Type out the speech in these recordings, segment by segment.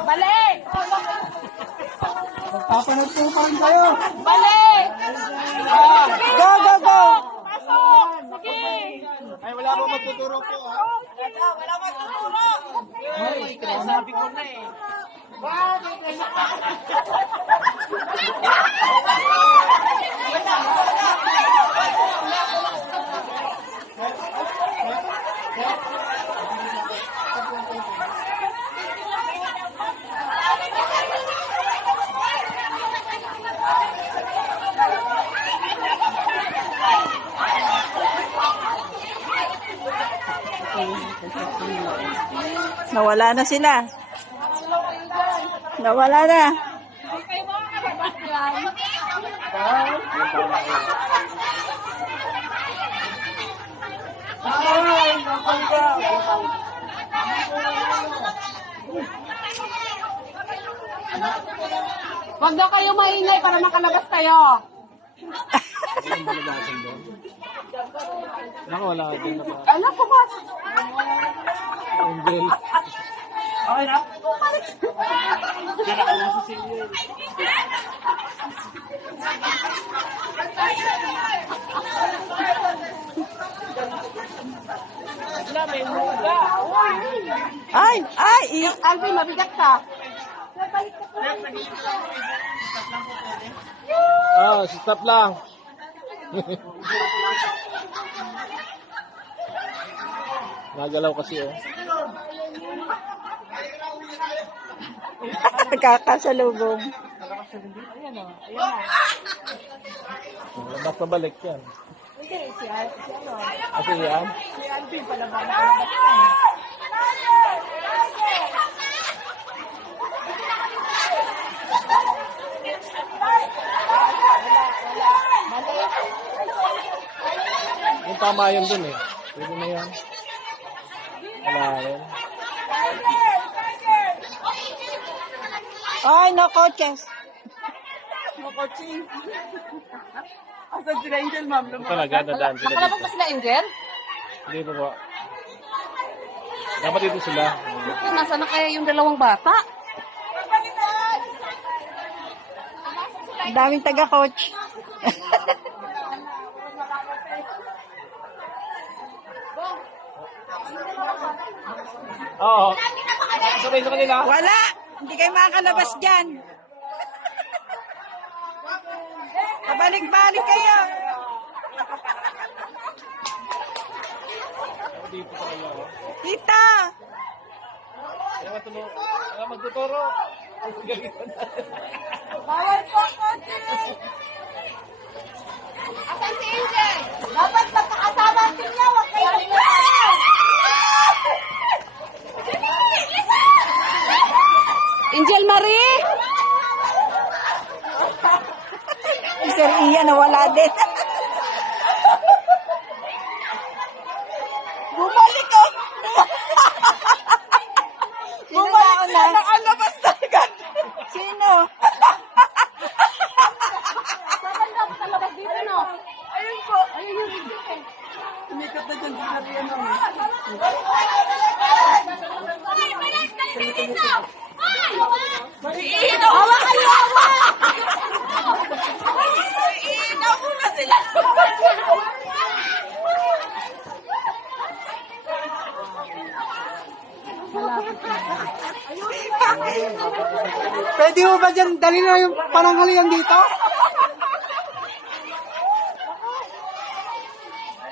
Balik! Magpapanood po pa rin kayo. Balik! Go, go, go! Pasok! Sige! Ay, wala po magtuturo po, ha? Wala magtuturo! Sabi ko na eh. Nawala na sila. Nawala na. Kayo mga kalabas dyan. Huwag daw kayo maingay para makalabas kayo. Naku, wala din na ba? Ano po ba? Angel. Okay na? Nakakala si Silvia. Wala, may muga. Ay, ay! Alvin, mabigat ka. Ah, stop lang. Nagalaw kasi oh. Kakasalubong. Labas na balik yan. Hindi, si ano. Kasi yan? Si Alvin pala ba nakalabas ka? Yung tama yun dun eh. Pwede na yan. Wala rin. Ay, no coaches. Makoching. Asan sila Angel, ma'am? Ito talaga, dadaan sila Nakalabas dito. ba sila Angel? Hindi po po. Dapat dito sila. Nasaan na kaya yung dalawang bata? Ang daming taga-coach. Oo. Sabay sa kanila. Wala! Hindi kayo makakalabas dyan. Pabalik-balik kayo. Dito tayo. Tita! Kaya magtuturo. Bawal po, coaches! Asan si Angel? Dapat magkakasama ang team niya, huwag kayo Angel Marie! Si Sir Ian nawala din. Bumalik ko. Bumalik na. Nakalabas talaga. Sino? Saan daw talabas dito, no? Ayun po. Ayun yung video eh. Umikat na dyan. Sabi ano. Hawakan niyo ako! Iinaw mo na sila. Pwede mo ba dyan? Dali na yung pananghalian dito?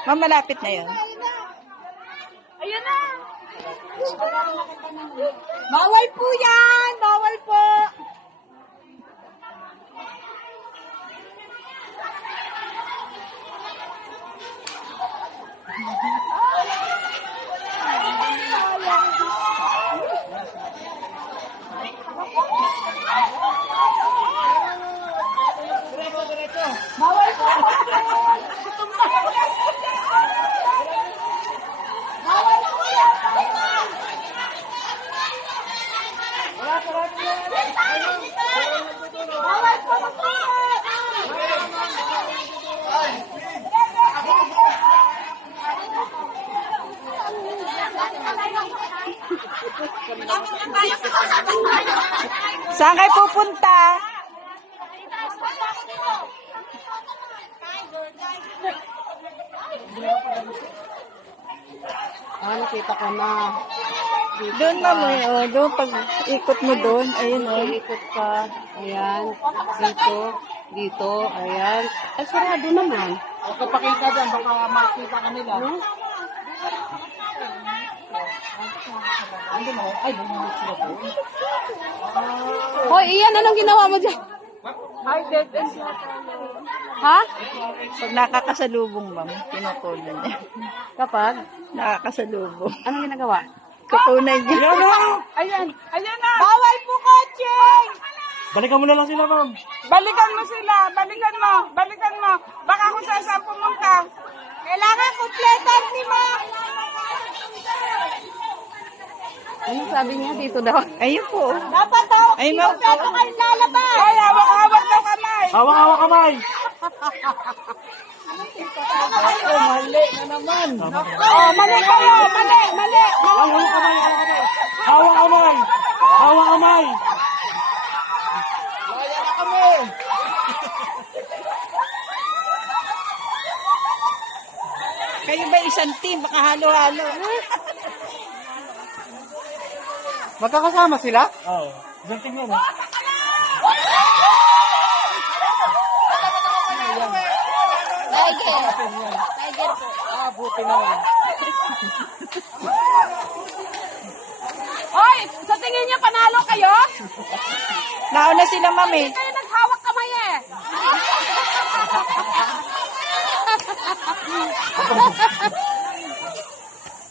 Ma'am, malapit na yun. Ayun na! Bawal po yan! Bawal po! Bawal po! Bawal po! Saan kayo pupunta? Nakita ko na. Doon ma'am, doon pag ikot mo doon, ayun Ikot ka. Ayan. Dito. Dito. Ayan. Ay, sarado naman. Huwag kapakita dyan, baka makita ka nila. Ano? Ano mo? Ay, bumalik sila po. Hoy, iyan, anong ginawa mo dyan? Hi, dead end. Ha? Pag nakakasalubong ma'am, kinukunan niya. Kapag? Nakakasalubong. Anong ginagawa? Kukunan niya. Ayan! Ayan na! Bawal po coaching! Balikan mo na lang sila, ma'am. Balikan mo sila, balikan mo, balikan mo. Baka kung saan pumunta. Kailangan kumpletan ni ma'am. Ano sabi niya dito daw? Ayun po. Dapat daw, Ay, ma'am. kumpleto kayo lalabas. Ay, hawak-hawak daw kamay. Hawak-hawak kamay! Oh, mali na naman. Oh, mali kayo! Mali! Mali! Hawak kamay, hawak kamay. Hawak kamay. Hawak kamay. Laya na kami. Kayo ba isang team? Baka halo-halo. Magkakasama sila? Oo. Isang tingnan mo. Tiger! Tiger po. Ah, buti naman. Hoy! Sa tingin niya panalo kayo? Nauna sila ma'am eh. Kayo naghawak kamay eh!